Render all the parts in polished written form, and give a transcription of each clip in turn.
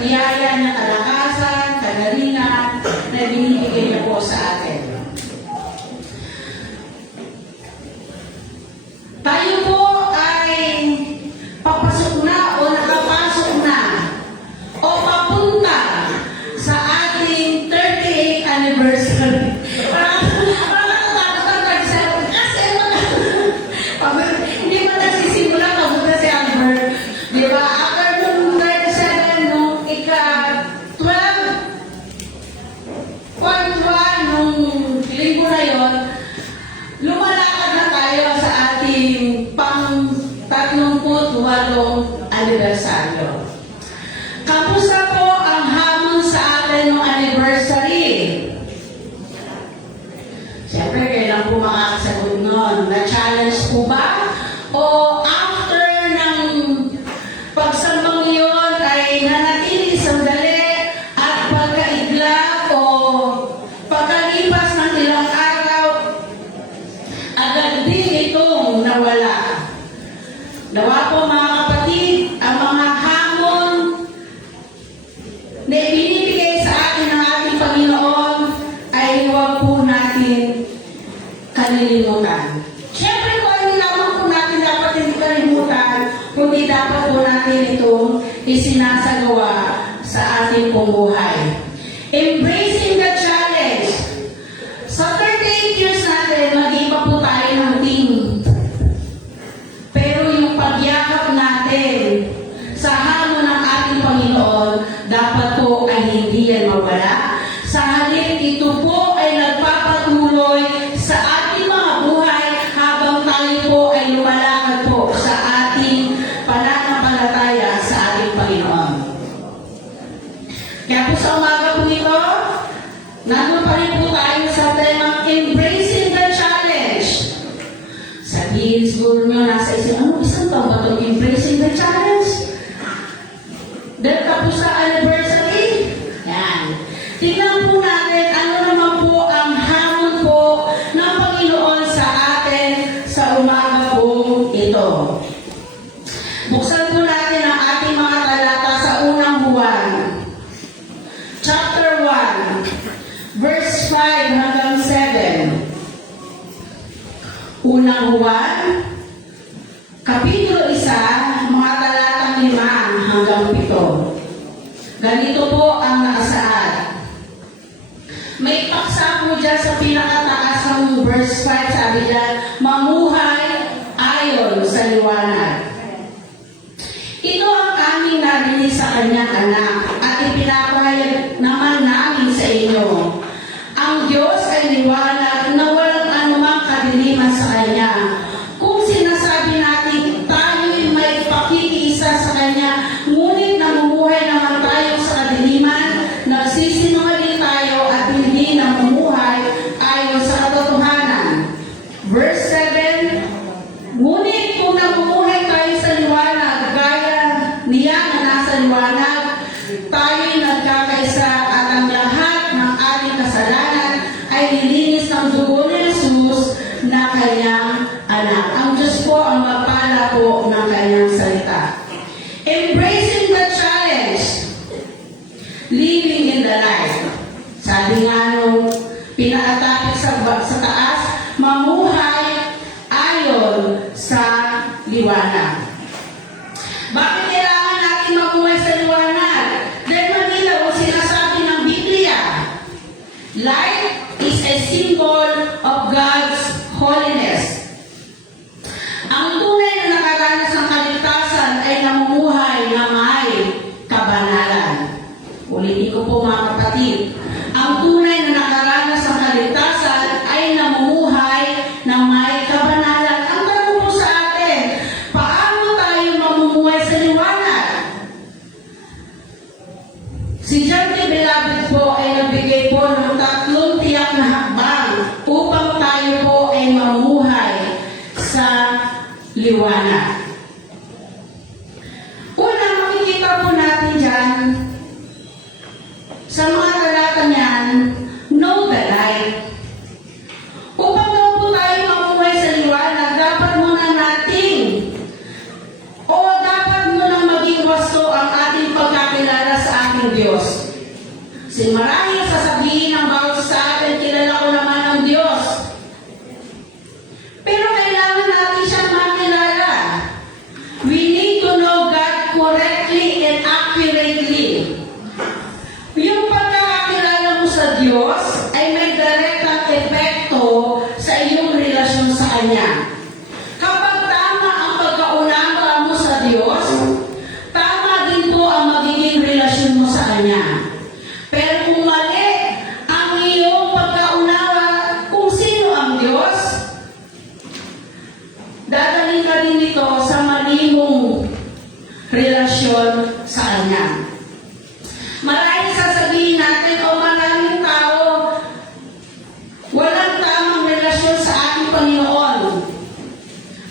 biyaya ng kalakasan, kagalingan na binibigay niya po sa atin. Tayo po ay papasok na o nakapasok na o papunta sa ating 38th anniversary. Hindi ba nagsisimula papunta si Albert? Di ba? After nung 37, nung ika-12.1 nung linggo na yun, lumalakad na tayo sa ating pang-38 anibersaryo. Kamusta po ang hamon sa atin ng anniversary? Siyempre, kailan po makakasagot nun? Na-challenge po ba? O after ng pagsambang yun ay nanatili sandali at pagkaidlap o pagkalipas ng ilang araw, agad din itong nawala. Nawa po mga kapatid, ang mga hamon na ibinibigay sa atin ng ating Panginoon ay huwag po natin kalilimutan. Siyempre po, hindi naman po natin dapat hindi kalimutan, kundi dapat po natin itong isinasagawa sa ating pong buhay. Embracing the challenge. Sa 38 years natin, mag-iba po tayo ng team. Pero yung pagyakap natin sa hamon ng ating Panginoon, dapat po ay hindi yan mawala. Sa halip, ito po ay nagpapatuloy sa ating mga buhay habang tayo po ay lumalakad po sa ating pananampalataya sa ating Panginoon. Kaya po sa umaga po nito, nandun pa rin po tayo sa temang Embracing the Challenge. Sabihin siguro nyo nasa isip, isang taon ba itong Embracing the Challenge? Dahil tapos sa anniversary, yan. Tingnan po natin ano naman po ang hamon po ng Panginoon sa atin sa umaga po ito. Buksan po natin ang ating mga talata sa unang Juan. Chapter 1, verse 5 hanggang 7. Unang Juan, Kapitulo 1, mga talatang 5 hanggang 7. Ganito po ang nakasaad. May paksa po dyan sa pinakataas ng verse 5, sabi dyan, mamuhay ayon sa liwanag. Ito ang aming narinig sa kanyang anak at ipinapahayag naman namin sa inyo. Ang Diyos ay liwanag na walang anumang kadiliman sa Kanya. Kung sinasabi natin tayo'y may pakikiisa sa Kanya, ngunit namumuhay naman tayo sa kadiliman, nagsisinungaling tayo at hindi namumuhay ayon sa katotohanan. Verse 7, ngunit kung namumuhay tayo sa liwanag, gaya niya na nasa liwanag, tayo'y nagkakaisa at ang lahat ng ating kasalanan ay nilinis ng dugo ni Jesus na kanyang anak. Ang Diyos po ang magpala po ng kanyang salita. Embracing the challenge. Living in the light. Sabi nga nung pinakatapik sa taas, mamuhay ayon sa liwanag. Bakit kailangan natin mamuhay sa liwanag? Dahil Manila, o sinasabi ng Biblia, light is a symbol of God's holiness. Ang tunay na nakaranas ng kaligtasan ay namumuhay na may kabanalan. Ulitin ko po mga kapatid, ang tunay na nakaranas ng kaligtasan ay namumuhay na may kabanalan. Ang tanong po sa atin, paano tayo mamumuhay sa liwanag? Si John T. Beloved po ay nagbigay po ng 3 tiyak na hakbang upang tayo relasyon sa Kanya. Maraming sasabihin natin o maraming tao walang tamang relasyon sa ating Panginoon.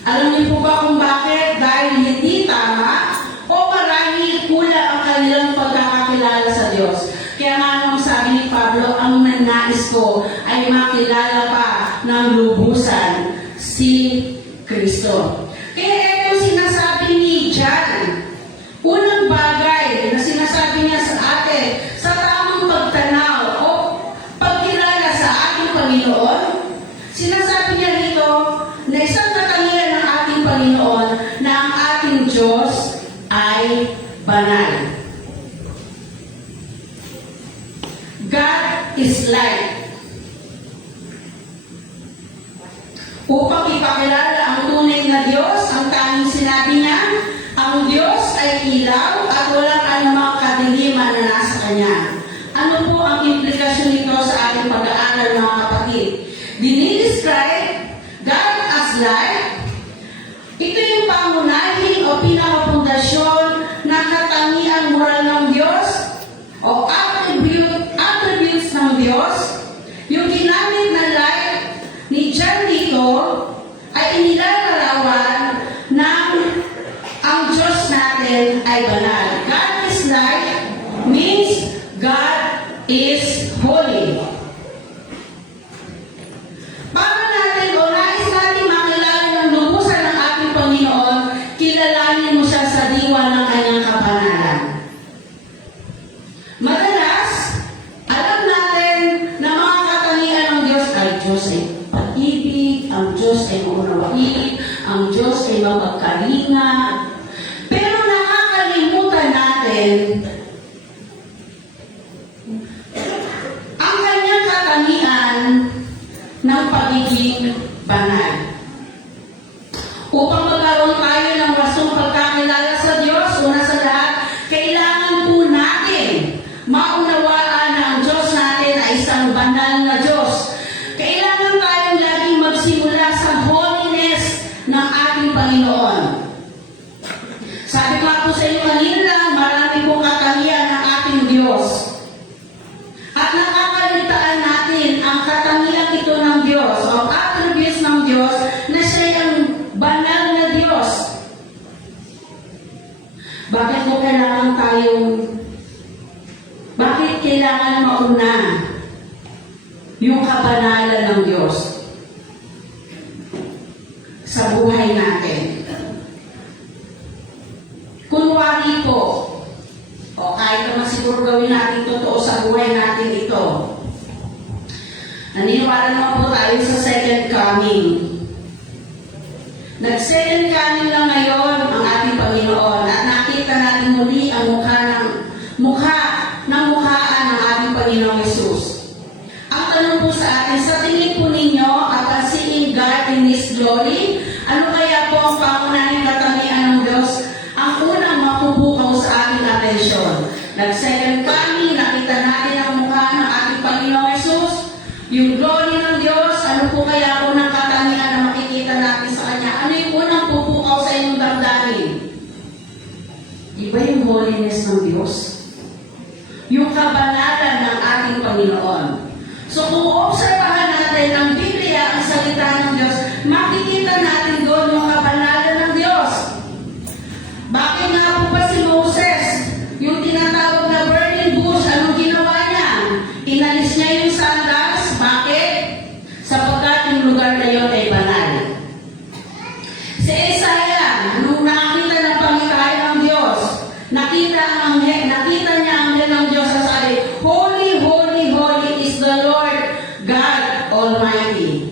Alam niyo po ba kung bakit? Dahil hindi tama o marahil kulang ang kanilang pagkakakilala sa Diyos. Kaya nga nung sabi ni Pablo, ang nais ko ay makilala pa ng lubusan si Kristo. Kaya ito sinasabi ni John, unang bagay na sinasabi niya sa atin, sa tamang pagtanaw o pagkilala sa ating Panginoon, sinasabi niya rito na isang katangian ng ating Panginoon na ang ating Diyos ay banal. God is light. Upang ipakilala ang tunay na Diyos, ang tanging sinabi niya, ang Diyos ay ilaw at walang anumang kadiliman na nasa Kanya. Ano po ang implikasyon nito sa ating pag-aaral, mga kapatid? Dinidescribe God as light. Ito yung pangunahing o pinakapundasyon na katangian moral ng Diyos o attributes ng Diyos. Yung ginamit na light ni John dito ay inilalarawan ng ang Diyos natin ay banal. God is light means God is holy. Para natin o nais natin makilala ng lubusan ng ating Panginoon, kilalanin mo siya sa diwa ng kanyang kapanalan. Madalas, alam natin na mga katangian ng Diyos ay Diyos ay pag-ibig, ang Diyos ay maunawain, ang Diyos ay mapagkalinga. Pero nakakalimutan natin ang kanyang katangian ng pagiging banal. Upang magkaroon tayo ng wastong pagkakilala sa Diyos, una sa lahat, kailangan po natin maunawaan na ang Diyos natin ay isang banal na Diyos. Kailangan tayong laging magsimula sa holiness ng ating Panginoon. Sabi nga po sa inyo kanina, marami pong katangian ng ating Diyos. At nakakalitaan natin ang katangian ito ng Diyos o attributes ng Diyos na siya ang banal na Diyos. Bakit kailangan mauna yung kabanalan ng Diyos sa buhay natin? Kunwari po, o kahit naman siguro gawin natin totoo sa buhay natin ito, naniniwala naman po tayo sa second coming. Nag-second coming lang ngayon ang ating Panginoon at nakita natin muli ang mukhaan ng ating Panginoong Yesus. Ang tanong po sa atin, sa tingin po ninyo, upon seeing God in His glory, ano kaya po ang pangunahing katangian ng Diyos ang unang mapupukaw sa ating atensyon? Nag-second coming, nakita natin ang mukha ng ating Panginoong Yesus, yung glory ng Diyos, ano po kaya po ng katangian na makikita natin sa Kanya? Ano yung unang pupukaw sa inyong damdamin? Iba yung holiness ng Diyos. Yung kabanalan ng ating Panginoon. So kung obserbahan natin ang Biblia, ang salita ng Diyos, makikita natin doon yung kabanalan ng Diyos. Bakit nga po ba si Moses, yung tinatawag na burning bush, anong ginawa niya? Inalis niya yung sandals. Bakit? Sapagkat yung lugar na yun ay banal. Si Isaiah, nung nakita ng pangitahay ng Diyos, nakita niya ang anghel ng Diyos sa sabi, Holy, holy, holy is the Lord God Almighty.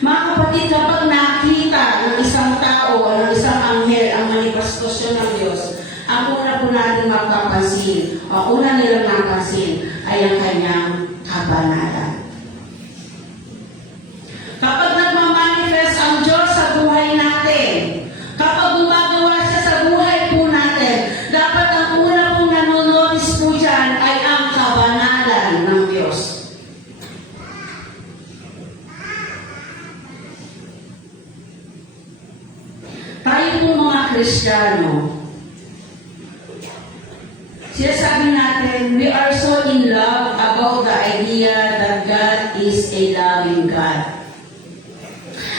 Mga kapatid, kapag nakita ng isang tao o ng isang anghel ang manifestasyon ng Diyos, ang una po natin magpapansin, o una nilang napansin, ay ang kanyang kabanalan. Kapag nagmamanifest ang Diyos sa buhay natin, kapag gumagawa siya sa buhay po natin, dapat ang una pong nanonotice po dyan ay ang kabanalan ng Diyos. Tayo po mga Kristiyano, Sinasabi natin, we are so in love about the idea that God is a loving God.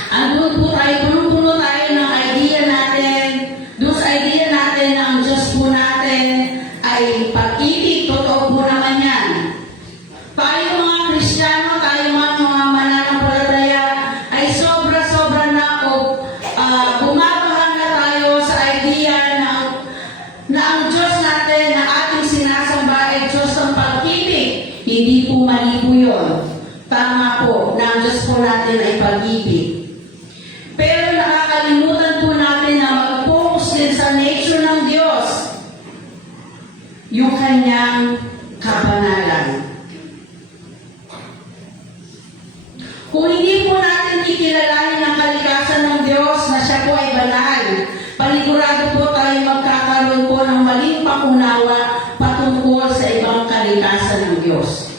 Andun po tayo, punong-puno tayo ng idea natin, doon sa idea natin na ang Diyos po natin ay pag-ibig, totoo po naman yan. Tayo mga Kristiyano, tayo mga mananampalataya, ay sobra-sobra na o bumabahan na tayo sa idea na ang Diyos natin na ating sinasamba ay Diyos ng pag-ibig. Hindi po mali po yun. Tama po na ang Diyos po natin ay pag-ibig. Pero nakakalimutan po natin na mag-focus din sa nature ng Diyos. Yung kanyang kabanalan. Kung hindi po natin kikilalanin ang kalikasan ng Diyos na siya po ay banal, panigurado po tayo magkakaroon po ng maling pangunawa patungkol sa ibang kalikasan ng Diyos.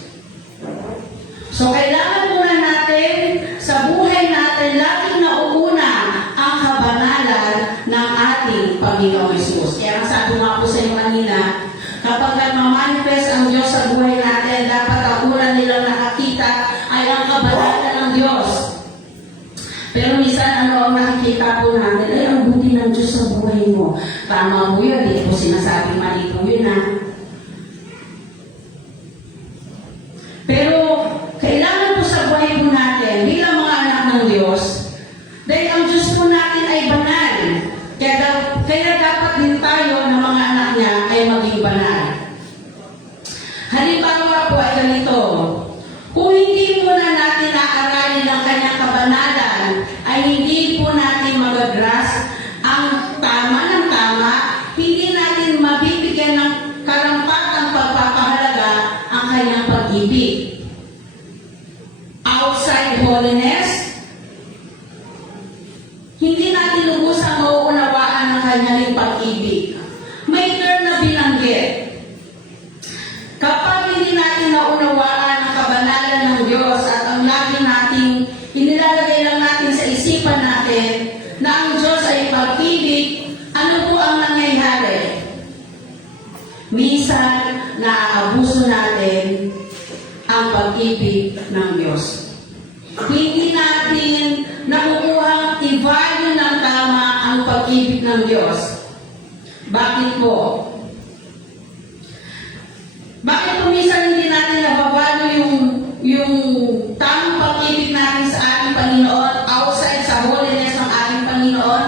So, kailangan muna natin sa buhay natin laging nauuna ang kabanalan ng ating Panginoong Hesus. Kaya sabi nga po sa inyo kanina, kapag nagmamanifest ang Diyos sa buhay natin, dapat ang una nilang nakakita ay ang kabanalan ng Diyos. Pero minsan ano ang nakikita po natin, ay ang buti ng Diyos sa buhay mo. Tama po yun, hindi po sinasabi mali po yun ha. Pero kailangan po sa buhay po natin, bilang mga anak ng Diyos, dahil ang Diyos po natin ay banal. Kaya dapat din tayo na mga anak niya ay maging banal. Halimbawa po ay ganito, kung hindi po na natin naaralin ang kanyang kabanalan, ay hindi po natin magagrasp ang tama ng tama, hindi natin mabibigyan ng karampatang pagpapahalaga ang kanyang pag-ibig. Outside holiness, hindi natin lubusang mauunawaan ang kanyang pag-ibig. May term na binanggit. Kapag hindi natin naunawaan ang kabanalan ng Diyos at ang lagi nating inilalagay lang natin sa isipan natin na ang Diyos ay pag-ibig, ano po ang nangyayari? Minsan, naaabuso natin ang pag-ibig ng Diyos. Hindi natin nakukuhang i-value ng tama ang pag-ibig ng Diyos. Bakit po? Bakit po minsan hindi natin nabavalue yung tamang pag-ibig natin sa ating Panginoon outside sa holiness ng ating Panginoon?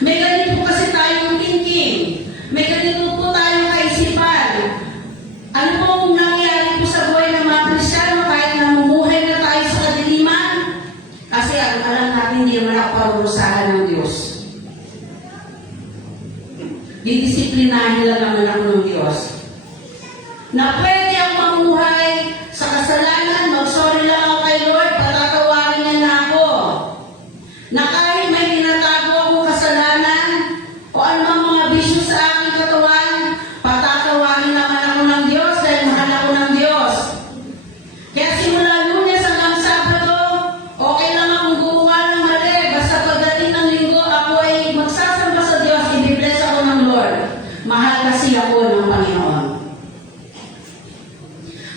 May ganito po kasi tayong thinking. May ganito po tayong kaisipan. Ano pong nangyari po sa buhay ng mga Kristiyano kahit namumuhay na tayo sa kadiliman? Kasi alam natin hindi naman ako parurusahan ng Diyos. Didisiplinahin lang naman ako ng Diyos. Na pwede ang mamuhay sa kasalanan, mag-sorry lang ako kay Lord, patatawarin niya na ako. Na kahit may tinatago akong kasalanan o anumang mga bisyo sa aking katawan, patatawarin naman ako ng Diyos dahil mahal ako ng Diyos. Kaya simula Lunes hanggang Sabado, okay lang akong gumawa ng mali. Basta pagdating ng linggo, ako ay magsasamba sa Diyos, i-bless ako ng Lord. Mahal kasi ako ng Panginoon.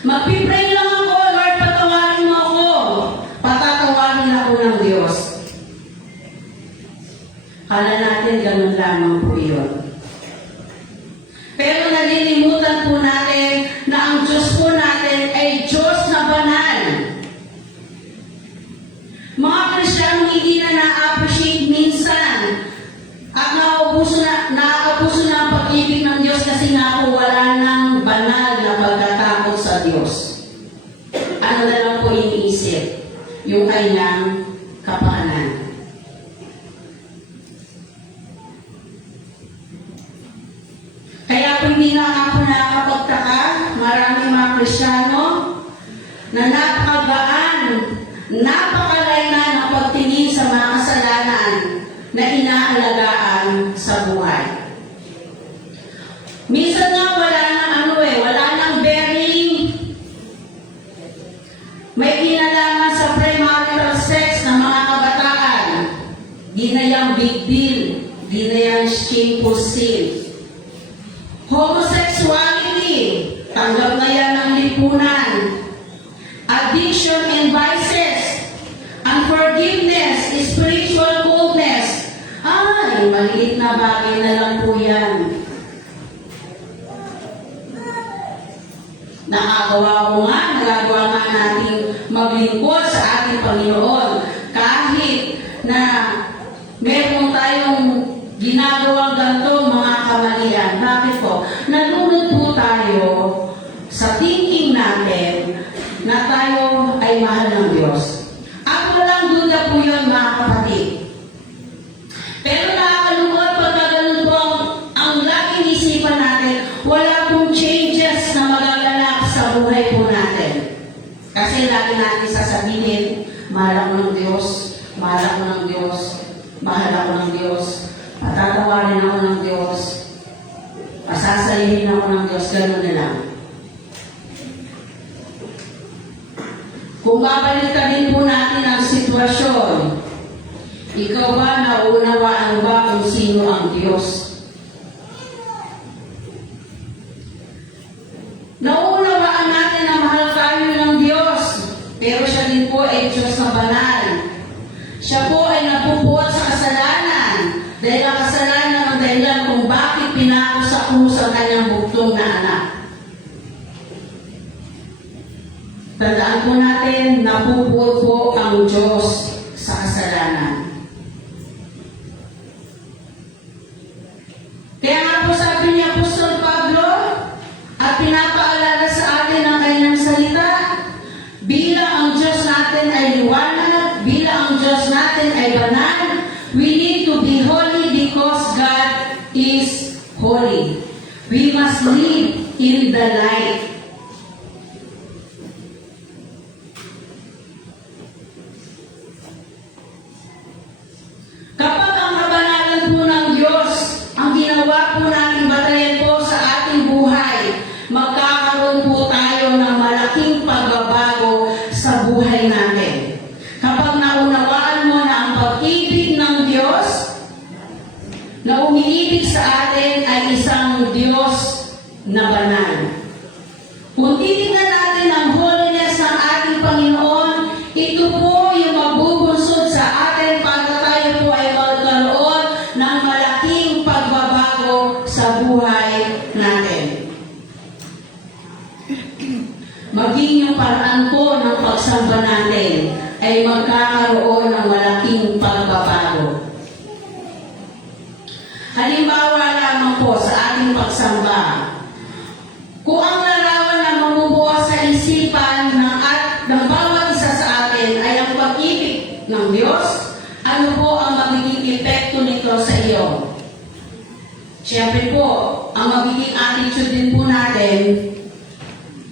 Magpipray lang ako, Lord, patawarin mo ako. Patatawarin ako ng Diyos. Kala natin ganun lamang po yun. Pero nalilimutan po natin na ang Diyos po natin ay Diyos na banal. Mga Kristiyano hindi na na-appreciate minsan at naaubuso na ang pag-ibig ng Diyos kasi nga po wala nang banal na pagkatakot sa Diyos. Ano na lang po iniisip? Yung kanyang kapakanan. Kaya po hindi na ako nakakapagtaka, maraming mga Kristiyano na napakagaan, napakalainan ang pagtingin sa mga kasalanan na inaalagaan sa buhay. Minsan nga wala nang bearing. May kinalaman sa premarital sex ng mga kabataan. Di na yung big deal. Di na yung shameful sin. Homosexuality tanggap na yan ng lipunan. Addiction and vices, unforgiveness, spiritual coldness. Ay, maliit na bagay na lang po yan. Nagagawa nga natin maglingkod sa ating Panginoon. Kahit na meron tayong ginagawang ganito mga kamalian. Bakit po? Nalunod po tayo sa thinking natin na tayo ay mahal ng Diyos. At walang duda po yun mga kapatid. Pero nakakalungkot pagka ganun po ang laging isipan natin, wala pong changes na magaganap sa buhay po natin. Kasi lagi natin sasabihin, mahal ako ng Diyos, mahal ako ng Diyos, mahal ako ng Diyos, patatawarin ako ng Diyos, pasasayihin ako ng Diyos, gano'n na lang. Kung babalikan po natin ang sitwasyon, ikaw ba naunawaan ba kung sino ang Diyos? Naunawaan natin na mahal tayo ng Diyos, pero siya din po ay Diyos na banal. Siya po ay napupuot sa kasalanan, dahil ang kasalanan ang dahilan kung bakit pinako sa krus ang kanyang bugtong na anak. Tandaan po natin, napupuot po ang Diyos sa kasalanan. Kaya nga po sabi ni Apostol Pablo, at pinapaalala sa atin ang kanyang salita, bilang ang Diyos natin ay liwanag, bilang ang Diyos natin ay banal, we need to be holy because God is holy. We must live in the light. Kapag ang kabanalan po ng Diyos, ang ginawa po natin batayan po sa ating buhay, magkakaroon po tayo ng malaking pagbabago sa buhay natin. Kapag naunawaan mo na ang pag-ibig ng Diyos, na umiibig sa atin ay isang Diyos na banal. Kung titignan natin ang holiness ng ating Panginoon, ito po yung magbubunsod sa atin para tayo po ay magkaroon ng malaking pagbabago sa buhay natin. Maging yung paraan po ng pagsamba natin ay magkakaroon ng malaking pagbabago. Halimbawa lamang po sa ating pagsamba, kung ang larawan na mabubuo sa isipan ng bawat isa sa atin ay ang pag-ibig ng Diyos, ano po ang magiging epekto nito sa iyo? Siyempre po, ang magiging attitude din po natin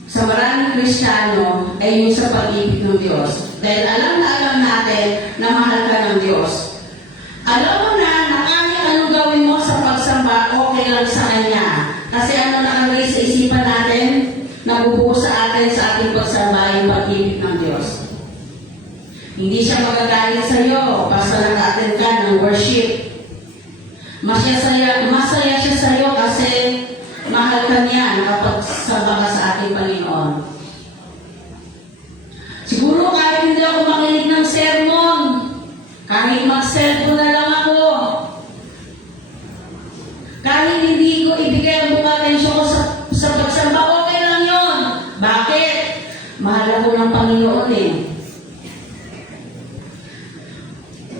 sa maraming Kristiyano ay yung sa pag-ibig ng Diyos. Dahil alam natin na mahal ka ng Diyos. Alam mo na kahit anong gawin mo sa pagsamba, okay lang sa Kanya. Kasi ano nakalagay sa isipan natin, nabubuo sa atin sa ating pagsamba yung pag-ibig ng Diyos. Hindi siya magagalit sa iyo basta nag-attend ka ng worship. Masaya siya sa iyo kasi mahal ka niya nakapagsamba ka sa ating Panginoon. Siguro kahit hindi ako makinig ng sermon, kahit mag-cellphone na lang ako, kahit hindi ko ibigay ang buong atensyon ko sa pagsamba, okay lang yun. Bakit? Mahal ako ng Panginoon eh.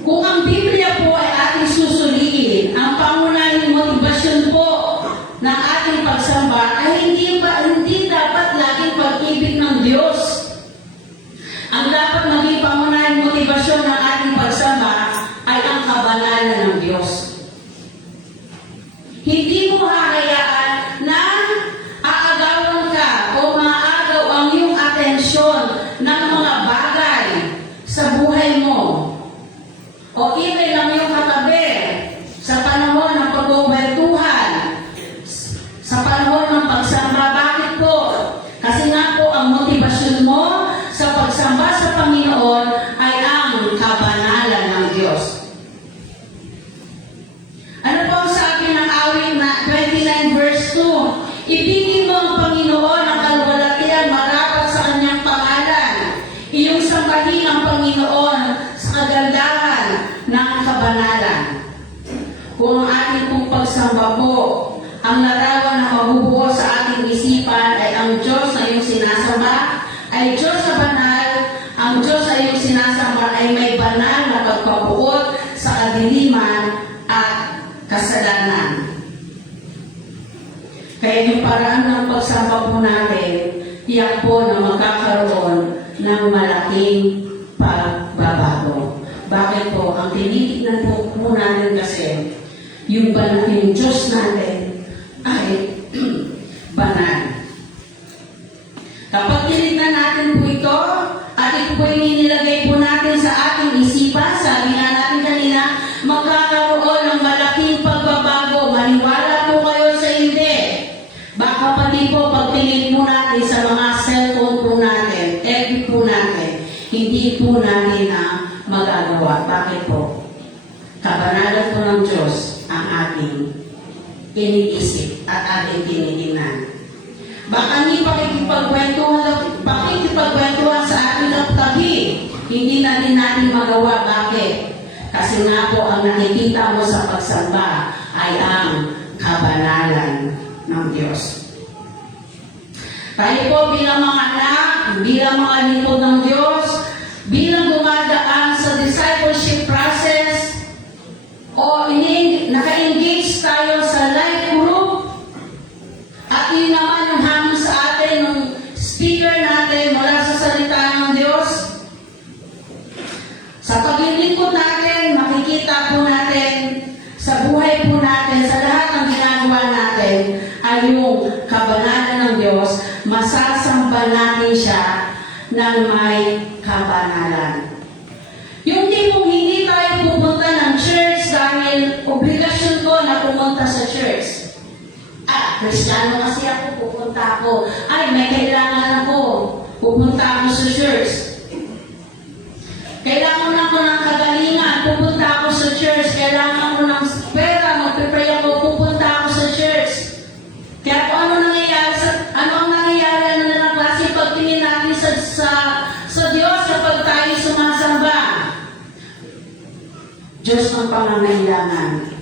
Kung ang Biblia po ay ating susuliin, ang pangunahing motivasyon po ng ating pagsamba ay hindi dapat laging pag-ibig ng Diyos. Ang dapat maging pangunahing motivasyon ng ating pagsamba ay ang kabanalan ng Diyos. Hindi mo hahayaan na aagawan ka o maagaw ang iyong atensyon ng mga bagay sa buhay mo. O ilay lang yung katabi sa panahon ng pag-ubertuhan, sa panahon ng pagsamba. Bakit po? Kasi nga po ang motivasyon mo sa pagsamba sa Panginoon ay ang kabanalan ng Diyos. Ano po ang sabi ng awit na 29 verse 2? Ibigin mo ang ating pong pagsamba po, ang larawan na mabubuo sa ating isipan ay ang Diyos na iyong sinasamba, ay Diyos na banal, ang Diyos na iyong sinasamba ay may banal na pagpapuot sa kadiliman at kasalanan. Kaya yung paraan ng pagsamba po natin, iyak po na magkakaroon ng malaking pagbabago. Bakit po? Ang tinitignan po natin kasi, yung Diyos natin ay banal. Kapag tinignan natin po ito, at ito po yung inilagay po natin sa ating isipan, sabi nga natin kanina, magkakaroon ng malaking pagbabago. Maniwala po kayo sa hindi. Baka pati po pag pinili po natin sa mga cellphone po natin, FB po natin, hindi po natin na magagawa. Bakit po? Kabanalan po ng Diyos ang ating iniisip at ating tinitingnan. Baka hindi pakikipagkwentuhan sa ating kaptabi. Hindi natin magawa. Bakit? Kasi nga po ang nakikita mo sa pagsamba ay ang kabanalan ng Diyos. Tayo po bilang mga anak, bilang mga lingkod ng Diyos, bilang dumadaan sa discipleship process, o naka-engage tayo sa life group, at yun naman yung hamon sa atin ng speaker natin mula sa salita ng Diyos. Sa paglilingkod natin, makikita po natin sa buhay po natin, sa lahat ng ginagawa natin, ay yung kabanalan ng Diyos, masasamba natin siya ng may kabanalan. Yung tipong hindi tayo pupunta ng church dahil obligasyon ko na pumunta sa church. Kristiyano kasi ako, pupunta ako. Ay, may kailangan ako, pupunta ako sa church. Kailangan ako ng kagalingan, pupunta ako sa church. Kailangan ko ng pera, magpipray ako, pupunta ako sa church. Kaya kung ano ang nangyayari na klase pagtingin natin sa Diyos kapag tayo sumasamba. Diyos ng pangangailangan.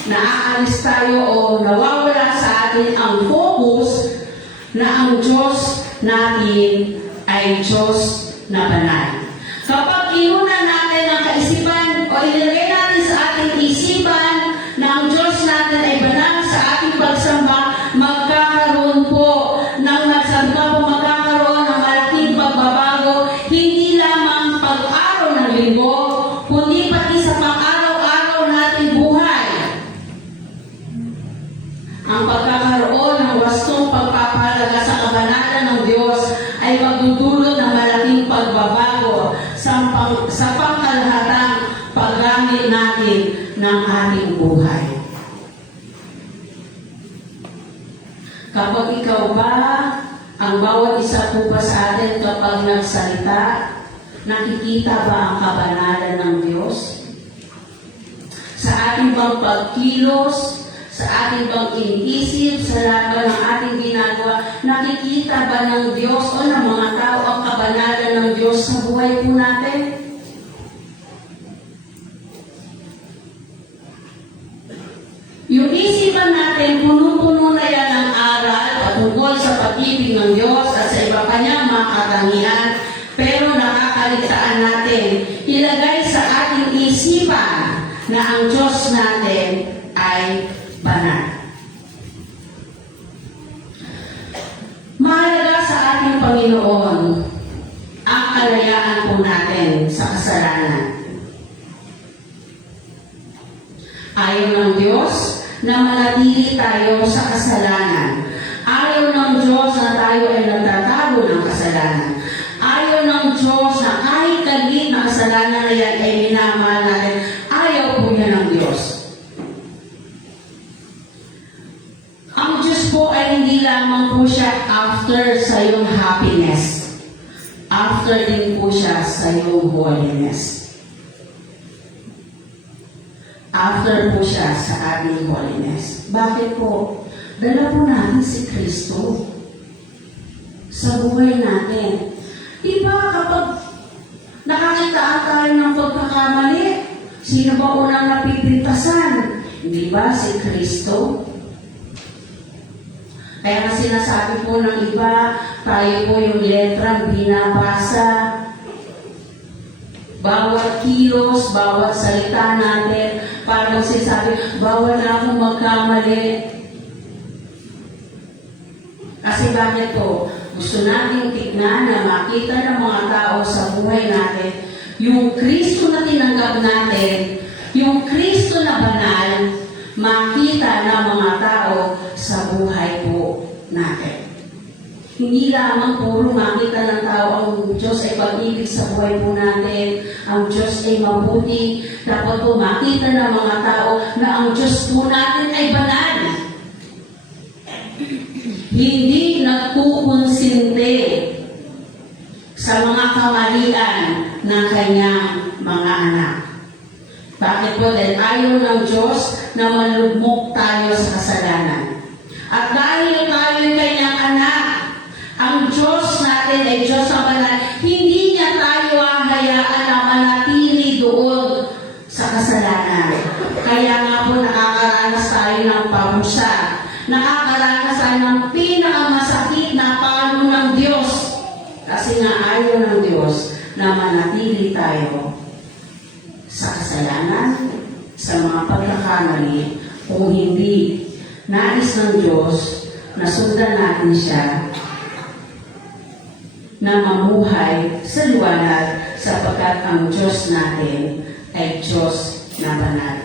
Naaalis tayo o nawawala sa atin ang focus na ang Diyos natin ay Diyos na banal. Kapag inuna natin ang kaisipan o inilagay natin sa ating isipan na ang Diyos natin ay banal sa ating pagsamba, magkakaroon po ng magkakaroon ng malaking pagbabago, hindi lamang pag-araw ng linggo, kundi pati sa pang-araw-araw nating buhay. Ang pagkakaroon ng wastong pagpapahalaga sa kabanalan ng Diyos ay magdudulot ng malaking pagbabago sa pangkalahatang paggamit natin ng ating buhay. Kapag ikaw ba, ang bawat isa po pa sa atin kapag nagsalita, nakikita ba ang kabanalan ng Diyos? Sa ating bang pagkilos, sa ating bang iniisip, sa laban ng ating ginagawa, nakikita ba ng Diyos o ng mga tao ang kabanalan ng Diyos sa buhay po natin? Yung isipan natin, puno-puno na yan ng aral patungkol sa pag-ibig ng Diyos at sa iba kanyang mga katangian, pero nakakaligtaan natin, ilagay sa ating isipan na ang Diyos natin ay banal. Mahalaga sa ating Panginoon ang kalayaan po natin sa kasalanan. Ayaw ng Diyos na manatili tayo sa kasalanan. Ayaw ng Diyos na tayo ay nagtatago ng kasalanan. Ayaw ng Diyos na kahit kalit na kasalanan na yan ay minamahal natin. Ayaw po yan ng Diyos. Ang Diyos po ay hindi lamang po siya after sa iyong happiness. After din po siya sa iyong holiness. After po siya sa ating holiness. Bakit po? Dala po natin si Kristo sa buhay natin. Diba kapag nakakita tayo ng pagkakamali, Sino ba unang napipintasan? Hindi ba si Kristo? Kaya nga sinasabi po ng iba, tayo po yung letrang binabasa. Bawat kilos, bawat salita natin, parang sinasabi, bawal na akong magkamali. Kasi bakit po? Gusto natin tignan na makita ng mga tao sa buhay natin, yung Kristo na tinanggap natin, yung Kristo na banal, makita ng mga tao sa buhay po natin. Hindi lamang puro makita ng tao ang Diyos ay pag-ibig sa buhay po natin, ang Diyos ay mabuti, dapat po makita ng mga tao na ang Diyos po natin ay banal. Hindi nagkukonsinti sa mga kamalian ng kanyang mga anak. Bakit po? Dahil ayaw ng Diyos na malugmok tayo sa kasalanan. At dahil tayo yung kanyang anak, ang Diyos natin ay Diyos na banal, hindi niya tayo hahayaan na manatili doon sa kasalanan. Kaya nga po nakakaranas tayo ng parusa. Nakakaranas tayo ng pinakamasakit na palo ng Diyos. Kasi nga ayaw ng Diyos na manatili tayo sa kasalanan, sa mga pagkakamali, kung hindi nais ng Diyos na sundan natin siya na mamuhay sa liwanag sapagkat ang Diyos natin ay Diyos na banal.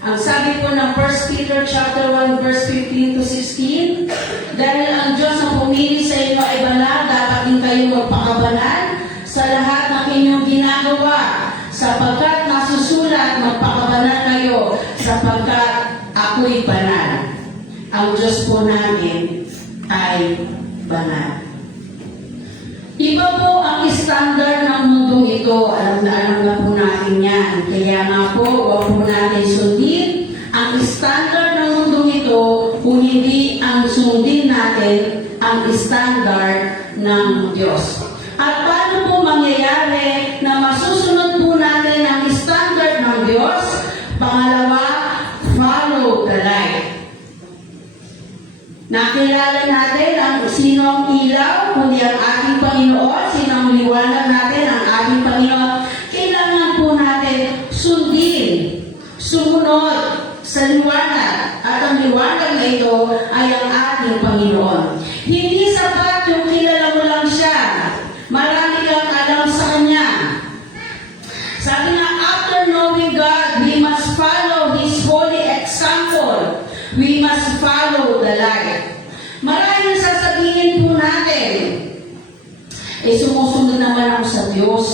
Ang sabi po ng 1 Peter chapter 1 verse 15 to 16, dahil ang Diyos na pumili sa inyo ay banal, dapat din kayo magpakabanal sa lahat ng inyong ginagawa, sapagkat nasusulat, magpakabanal kayo, sapagkat ako'y banal. Ang Diyos po namin ay banal. Iba po ang standard ng mundong ito. Alam na po natin yan. Kaya nga po, huwag po natin sundin ang standard ng mundong ito kung hindi ang sundin natin ang standard ng Diyos. At paano po mangyayari na masusunod po natin ang standard ng Diyos? Pangalawa, follow the light. Nakilala natin ang sino ang ilaw, kundi ang ating Panginoon, sino ang liwanag natin, ang ating Panginoon. Kailangan po natin sundin, sumunod sa liwanag. At ang liwanag na ito ay ang ating Panginoon. Hindi sapat yung kilala mo lang siya. Marami kang alam sa Kanya. Sabi nga, after knowing God, we must follow His holy example. We must follow the light. Maraming sasabihin po natin, sumusunod naman ako sa Diyos.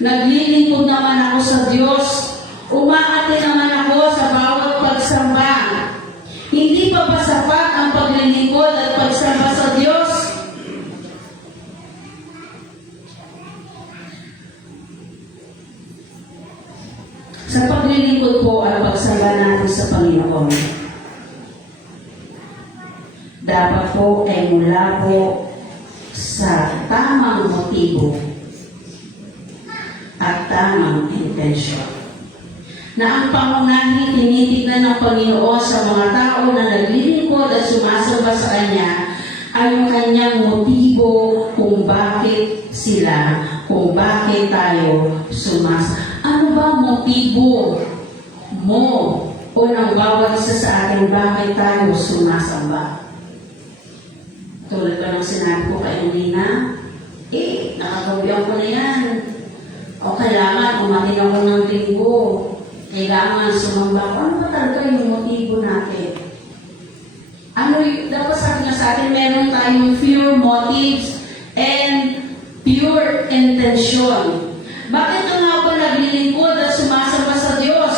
Naglilingkod naman ako sa Diyos. Umaate naman ako sa bawat pagsamba. Hindi pa ba sapat ang paglilingkod at pagsamba sa Diyos? Sa paglilingkod po at pagsamba natin sa Panginoon, dapat po ay mula po sa tamang motibo at tamang intensyon. Na ang pangunahing tinitignan ng Panginoon sa mga tao na naglilingkod at sumasamba sa Kanya ay ang Kanyang motibo kung bakit sila, kung bakit tayo sumasamba. Ano ba motibo mo o ng bawat isa sa atin bakit tayo sumasamba? Tulad pa ng sinabi ko kay Alina, nakagawian ko na yan. O kailangan, umatin ako ng linggo. Kailangan sumamba ko. Ano ba talaga yung motibo natin? Dapat sabi nga sa atin, meron tayong pure motives and pure intention. Bakit ka nga ba naglilingkod at sumasamba sa Diyos?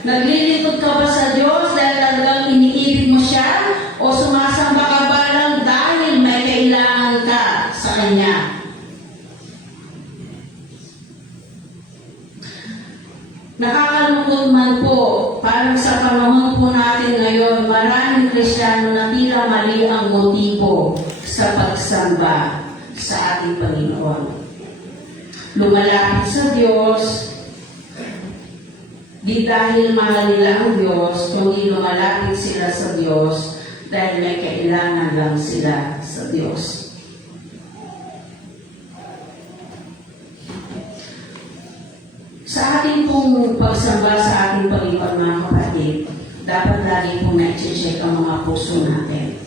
Naglilingkod ka ba sa Diyos dahil talagang iniibig mo siya? O sumasamba ka ba lang dahil may kailangan ka sa Kanya? Nakakalungkot man po, parang sa panahon po natin ngayon, maraming Kristiyano na tila mali ang motibo sa pagsamba sa ating Panginoon. Lumalapit sa Diyos, Di dahil mahal nila ang Diyos, kundi lumalapit sila sa Diyos dahil may kailangan lang sila sa Diyos. Sa ating pong pagsamba sa ating Panginoon, mga kapatid, dapat lagi pong na-check ang mga puso natin.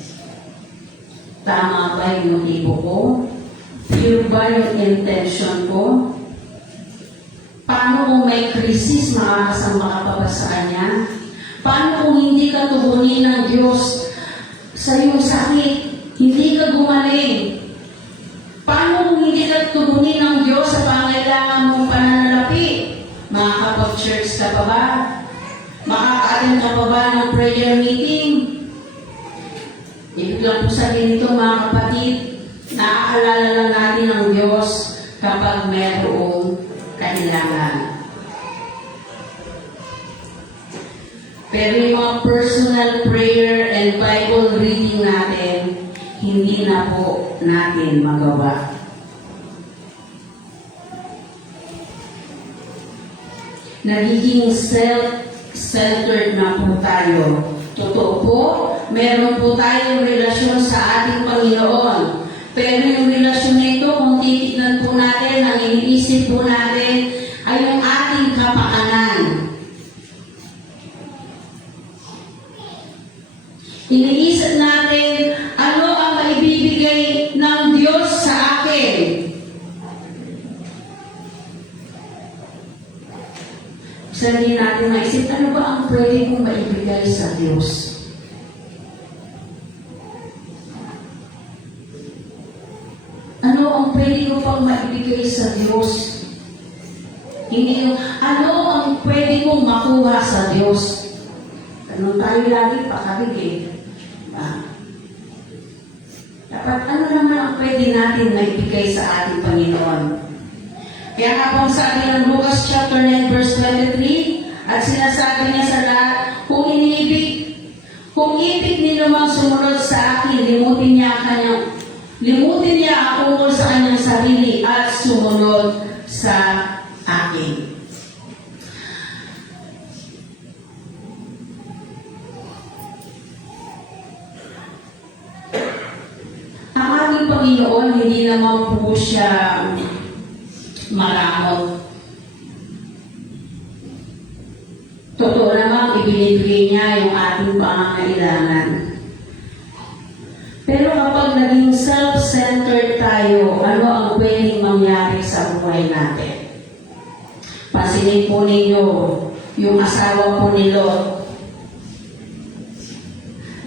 Tama ba yung motibo ko? Pure ba yung intention ko? Paano kung may krisis, makakasama ka pa ba sa Kanya? Paano kung hindi ka tugunin ng Diyos sa iyong sakit? Hindi ka gumaling? Paano kung hindi ka tugunin ng Diyos sa pangailangan mong pananalapi? Makakapag-church ka pa ba? Makaka-attend ka pa ba ng prayer meeting? Ibig lang po sabihin nito, mga kapatid, naaalala lang natin ang Diyos kapag mayroong kailangan. Pero yung mga personal prayer and Bible reading natin, hindi na po natin magawa. Nagiging self-centered na po tayo. Totoo po, meron po tayong relasyon sa ating Panginoon. Pero yung relasyon nito, kung titignan po natin, ang iniisip po natin ay yung ating kapakanan. Iniisip natin, ano ang maibibigay ng Diyos sa akin? Sabihin natin maisip, ano ba ang pwede kong maibigay sa Diyos? Ano ang pwede ko pang maibigay sa Diyos? Hindi yung, ano ang pwede kong makuha sa Diyos? Ganun tayo lagi pakabig Dapat ano naman ang pwede natin maibigay sa ating Panginoon? Kaya nga pong sabi ng Lucas chapter 9 verse 23, at sinasabi niya sa lahat, kung ibig ninyo mang sumunod sa akin, limutin niya ang ukol sa kanyang sarili at sumunod sa akin. Ang ating Panginoon, hindi naman po siya maramot. Totoo namang ibinibigay niya yung ating pangangailangan. Pero kapag naging self-centered tayo, ano ang pwedeng mangyari sa buhay natin? Pansinin po ninyo yung asawa po ni Lot.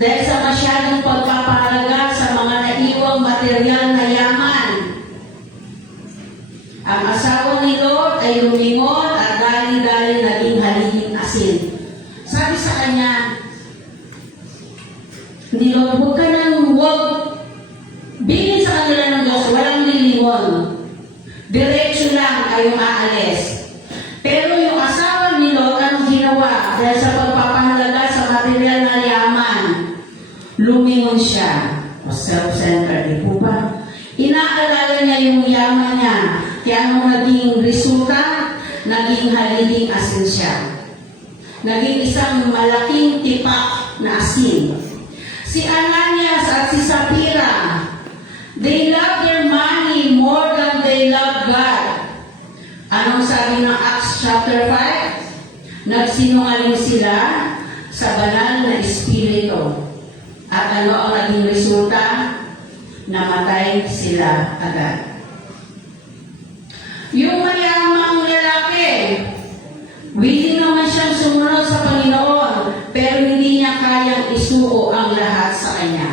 Dahil sa masyadong pagpapahalaga sa mga naiwang material na yaman, ang asawa ni Lot ay lumingon at dali-dali naging haliging asin. Sabi sa kanya, ni Lot, huwag ka nang bilin sa kanila ng Diyos, walang lilingon. Diretso lang kayong aalis. Pero yung asawa ni Lot, anong ginawa? Dahil sa pagpapahalaga sa material na yaman, lumingon siya. O self-centered, di po ba? Inaalala niya yung yaman niya. Kaya nung naging resulta, naging haliging asin siya. Naging isang malaking tipak na asin. Si Ananias at si Sapphira, they love their money more than they love God. Anong sabi ng Acts chapter 5? Nagsinungaling sila sa banal na espiritu. At ano ang naging resulta? Namatay sila agad. Yung mayamang lalaki, willing naman siyang sumunod sa Panginoon, pero hindi niya kayang isuo ang lahat sa Kanya.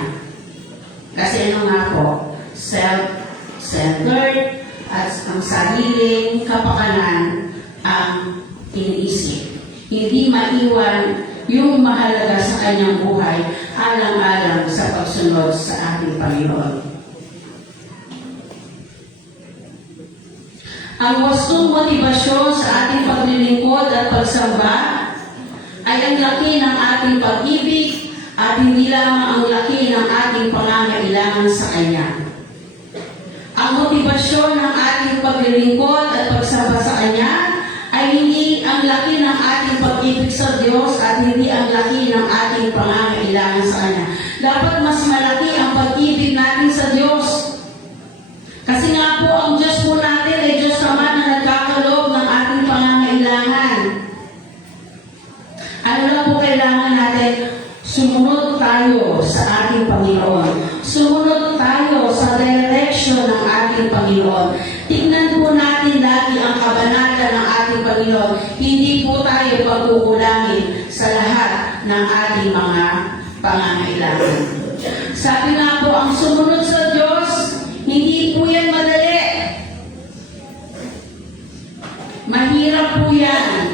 Kasi ano nga po, self-centered at ang sariling kapakanan ang iniisip. Hindi maiwan yung mahalaga sa kanyang buhay alang-alang sa pagsunod sa ating Panginoon. Ang wastong motibasyon sa ating paglilingkod at pagsamba ay ang laki ng ating pag-ibig at hindi lamang ang laki ng ating pangangailangan sa Kanya. Ang motibasyon ng ating paglilingkod at pagsamba sa Kanya ay hindi ang laki ng ating pag pag-ibig sa Diyos at hindi ang laki ng ating pangangailangan sa Kanya. Dapat mas malaki ang pag-ibig natin sa Diyos. Kasi nga po, ang Diyos po natin ay Diyos naman na nagkakaloob ng ating pangangailangan. Ano lang po kailangan natin? Sumunod tayo sa ating Panginoon. Sumunod tayo sa direction ng ating Panginoon. Tingnan po natin lagi ang kabanata ng ating Panginoon. Hindi po tayo pagkukulangin sa lahat ng ating mga pangangailangan. Sabi nga po, ang sumunod sa Diyos, hindi po yan madali. Mahirap po yan.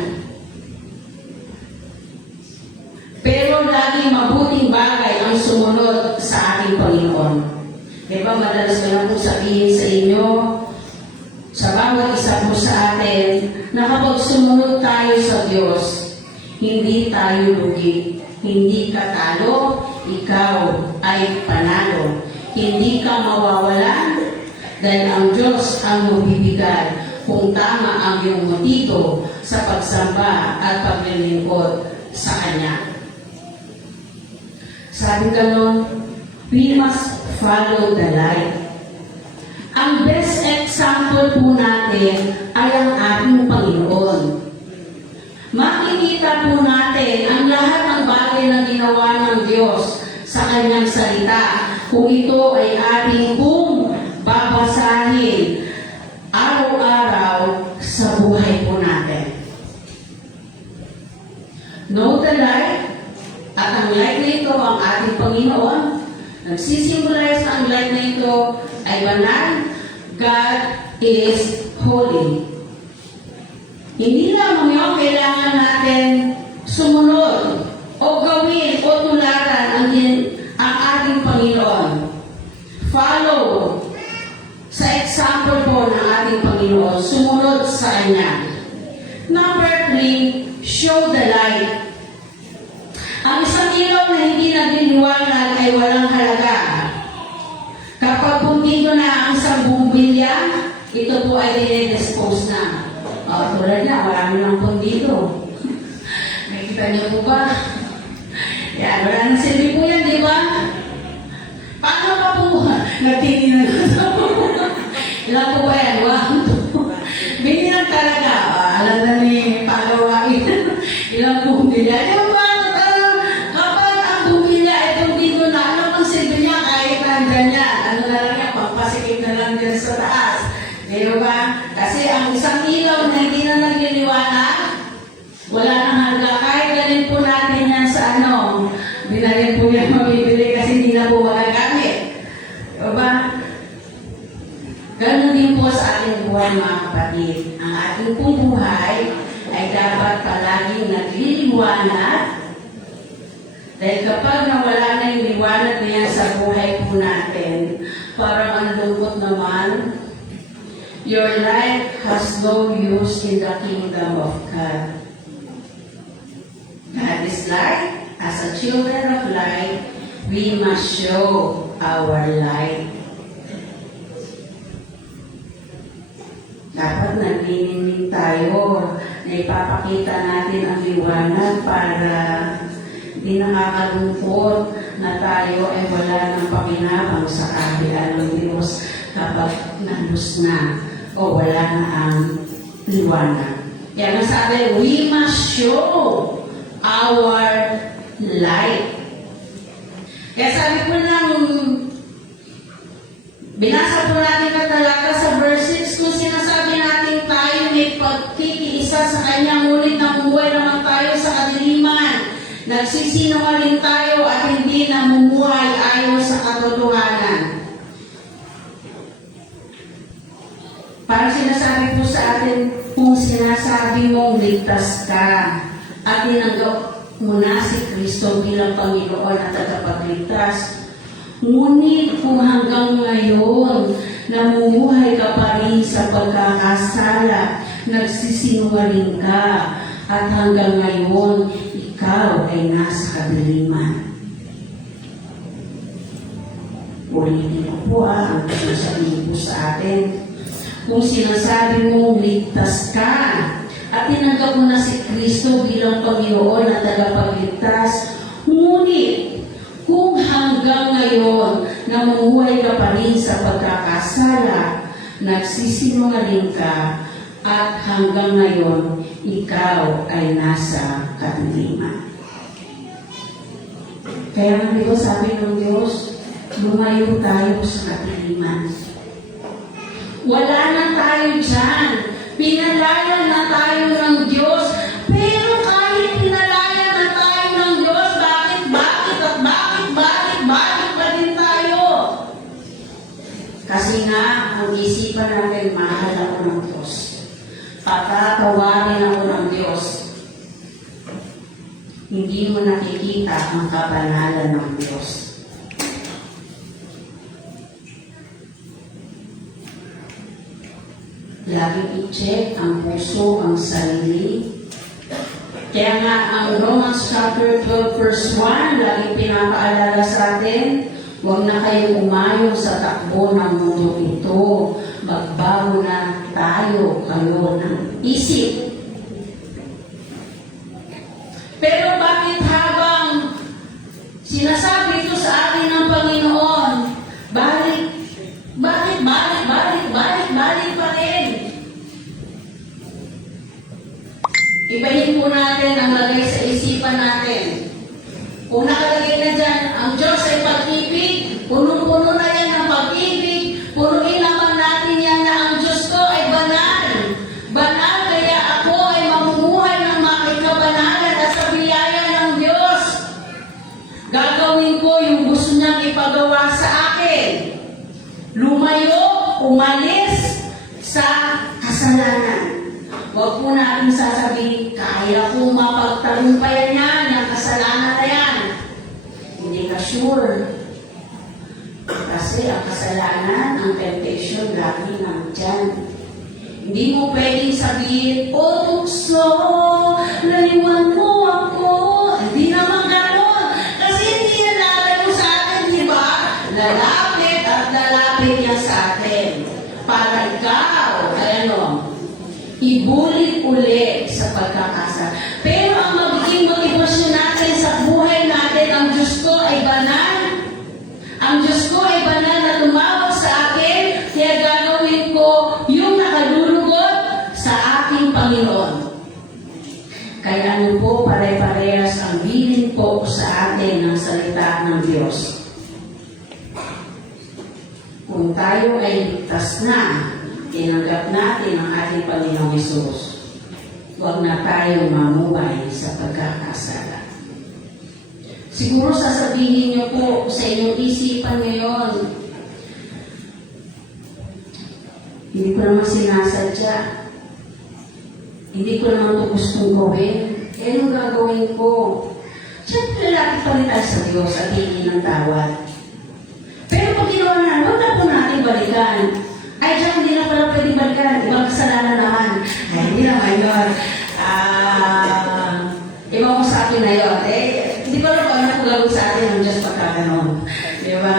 Pero laging mabuting bagay ang sumunod sa ating Panginoon. Diba, madalas ko lang po sabihin sa inyo, sa bawat isa po sa atin, na kapag sumunod tayo sa Diyos, hindi tayo lugi. Hindi ka talo, ikaw ay panalo. Hindi ka mawawalan, dahil ang Diyos ang magbibigay kung tama ang iyong motibo sa pagsamba at paglilingkod sa Kanya. Sabi ganon, we must follow the light. Ang best example po natin ay ang ating Panginoon. Makikita po natin ang lahat ng bagay na ginawa ng Diyos sa Kanyang salita. Kung ito ay ating kung babasahin araw-araw sa buhay po natin. Know the light. At ang light na ito, ang ating Panginoon, nagsisimbolize na ang light na ito ay banal. God is holy. Hindi lamang yun, kailangan natin sumunod o gawin o tularan ang ating Panginoon. Follow sa example po ng ating Panginoon. Sumunod sa Kanya. Number 3, show the light. Ang isang ilaw na hindi nagliliwanag ay walang halaga. Kapag pundido na ang isang bumbilya, ito po ay dinedispose na. Tulad na, marami ng pundido. Nakikita niyo po ba? Yan, wala nang silbi po yan, di ba? Paano pa po? Nagtingin na ilan po ba yan? 1, 2. Binilang talaga. Alam na ni pagawain. Ilang bumbilya. Di ba? Sa taas. Di ba? Kasi ang isang ilaw na hindi na nagliliwanag, wala nang halaga. Kahit galing po natin yan sa hindi na rin po yan mabibili kasi hindi na po magagamit. Di ba? Ganun din po sa ating buhay, mga kapatid. Ang ating pong buhay ay dapat palaging nagliliwanag. Dahil kapag nawala na yung liwanag na yan sa buhay po natin, parang ang lungkot naman, your life has no use in the kingdom of God. God is light. As a children of light, we must show our light. Dapat naglilinig tayo na ipapakita natin ang liwanag para hindi nakakalungkot na tayo ay wala ng pakinabang sa kaharian ng Diyos kapag nalus na o wala na ang liwanag. Kaya nasabi, we must show our light. Kaya sabi po lang, binasa po natin na talaga sa verse 6, kung sinasabi natin tayo may pagkikiisa sa Kanya, ngunit namumuhay naman tayo sa kadiliman. Nagsisinungaling tayo at hindi namumuhay ayon sa katotohanan. Parang sinasabi po sa atin, kung sinasabi mong ligtas ka at tinanggap mo na si Kristo bilang Panginoon at tagapagligtas, ngunit kung hanggang ngayon namumuhay ka pa rin sa pagkakasala, nagsisinungaling ka, at hanggang ngayon ikaw ay nasa kadiliman. Ulitin ko po ang sasabihin po sa atin. Kung sinasabi mong ligtas ka at tinanggap mo na si Kristo bilang Panginoon at tagapagligtas. Ngunit, kung hanggang ngayon namumuhay ka pa rin sa pagkakasala, nagsisinungaling ka, at hanggang ngayon, ikaw ay nasa kadiliman. Kaya nga, di ba sabi ng Diyos, lumayo tayo sa kadiliman. Wala na tayo dyan. Pinalaya na tayo ng Diyos. Pero kahit pinalaya na tayo ng Diyos, bakit pa din tayo? Kasi nga, ang isipan natin, mahal ako ng Diyos. Patatawarin ako ng Diyos. Hindi mo nakikita ang kabanalan ng Diyos. Laging i-check ang puso, ang sarili. Kaya nga, ang Romans chapter 12 verse 1, laging pinapaalala sa atin, huwag na kayong umayon sa takbo ng mundo ito. Magbago na tayo kayo ng isip. Pero bakit habang sinasabi ito sa atin ng Panginoon, balik pa rin. Ibahin po natin ang lagay sa isipan natin. Kung nakalagay na dyan, ang Diyos ay pag-ibig, punong-puno na yan ng pag-ibig, punuin naman natin yan na ang Diyos ko ay banal. Banal, kaya ako ay mamumuhay ng makikabanalan at sa biyaya ng Diyos. Gagawin ko yung gusto niyang ipagawa sa akin. Lumayo, umalis sa kasalanan. Huwag po natin sasabihin, kaya po mapagtagumpayan yan, yung kasalanan na yan. Hindi ka sure. Kasi ang kasalanan, ang temptation, lagi nandyan. Hindi mo pwedeng sabihin, o tukso, laliwan mo ako. Hindi naman gano'n. Kasi hindi yan lalaro sa atin, di ba? Lalapit at lalapit yan sa atin. Para ikaw, ibulit uli sa pagkakasala. Pero ang magiging motivasyon natin sa buhay natin, ang Diyos ko ay banal. Ang Diyos ko ay banal na tumawag sa akin, kaya gagawin ko yung nakalulugod sa aking Panginoon. Kaya ano po, pare-parehas ang bilin po sa atin ng salita ng Diyos. Kung tayo ay ligtas na, tinanggap natin ang ating Panginoong Hesus, huwag na tayong mamuhay sa pagkakasala. Siguro sasabihin niyo po sa inyong isipan ngayon, hindi ko naman sinasadya, hindi ko naman ito gustong gawin, anong gagawin ko? Siyempre, lalapit pa rin tayo sa Diyos at hindi ng tawad. Pero pag ginawa na, huwag na po natin balikan. Ay, diyan, hindi na pala pwede balikan. Ibang kasalanan naman. Ay, hindi naman yun. Ibang mo sa akin na yun. Hindi ko alam paano kung gagawin sa atin ng Diyos pagka ganon. Di ba?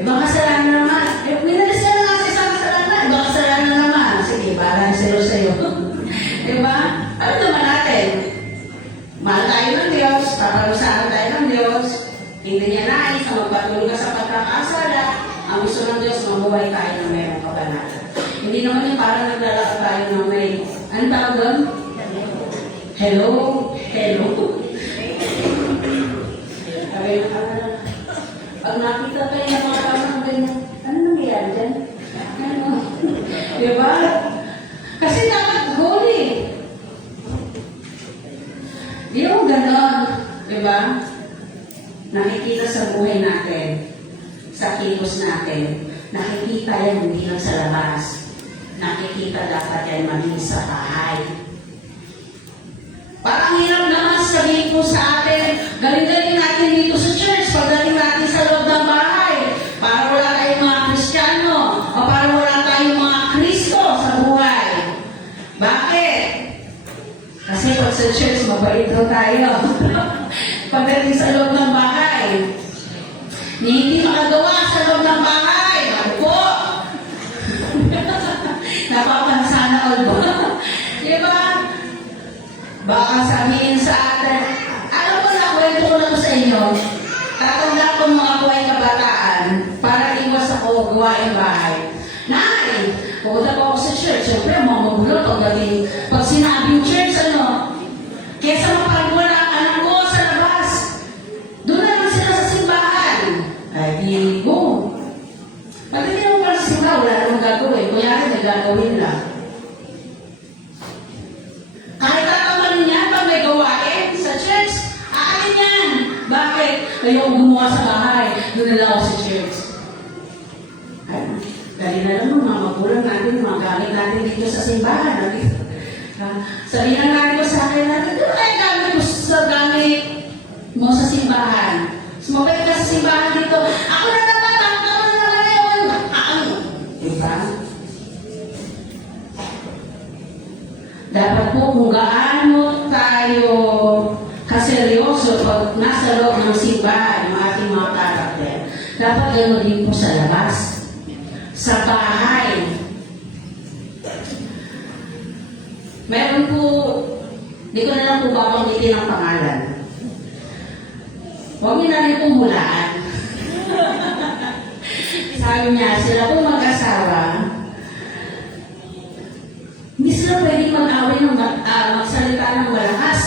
Ibang kasalanan naman. Minalis ka na nga sa isang kasalanan. Ibang kasalanan naman. Sige, parang silo sa'yo. Di ba? Ano naman natin? Mahal tayo ng Diyos. Papalusahan tayo ng Diyos. Hindi niya nais na magpatuloy ka sa pagkakasala. Ang gusto ng Diyos, mabuhay tayo ng mayroong kabanalan. Hindi naman yung parang naglalakad tayo ng may, anong tawag doon? Hello? Hello? Pag nakita tayo ng mga tao ng ganyan, ano nangyayari dyan? Ano? Diba? Kasi dapat goal eh. Di yung ganon. Diba? Nakikita sa buhay natin, sa kilos natin, nakikita yan hindi lang sa labas. Nakikita dapat yan maging sa bahay. Parang hirap naman sabihin po sa atin, galing-galing natin dito sa church, pagdating natin sa loob ng bahay, para wala tayong mga Kristiyano, o para wala tayong mga Kristo sa buhay. Bakit? Kasi pag sa church, mabait daw tayo. Pagdating sa loob ng bahay, hindi makagawa sa loob ng bahay. Ako po. Napapansana all ba? Diba? Baka sabihin sa atin, alam ko na, kwento ko na to sa inyo. Tatanda ko mga buhay kabataan para iwas ako gawain bahay. Nay, pupunta ko ako sa church. Siyempre, mga mabulot o galing. Pag sinabing church, kesa mapagawa na ang anak ko sa labas, doon naman sila sa simbahan. Ay, di go. Pag hindi naman pala sa simbahan, wala namang gagawin. Kunyari, may gagawin lang. Kahit tatamanin yan, pag may gawain sa church, aakin yan. Bakit? Ayaw gumawa sa bahay. Doon na lang ako sa church. Ay, dali na lang mga magulang natin, mga gamit natin dito sa simbahan. Sabihin na natin ko sa akin natin, doon ay gamit ko sa gamit mo sa simbahan. Sumabay ka sa simbahan dito. Ako na naman, ako na ngayon. Diba? Dapat po kung gaano tayo kaseryoso pag nasa loob ng simbahan, yung ating mga karakter, dapat gano'n din po sa labas, sa bahay. Meron po, di ko na lang po babanggitin ang pangalan. Huwag niyo na rin pong hulaan. Sabi niya, sila po mag-asawa, hindi sila pwedeng mag-away ng magsalita ng malakas.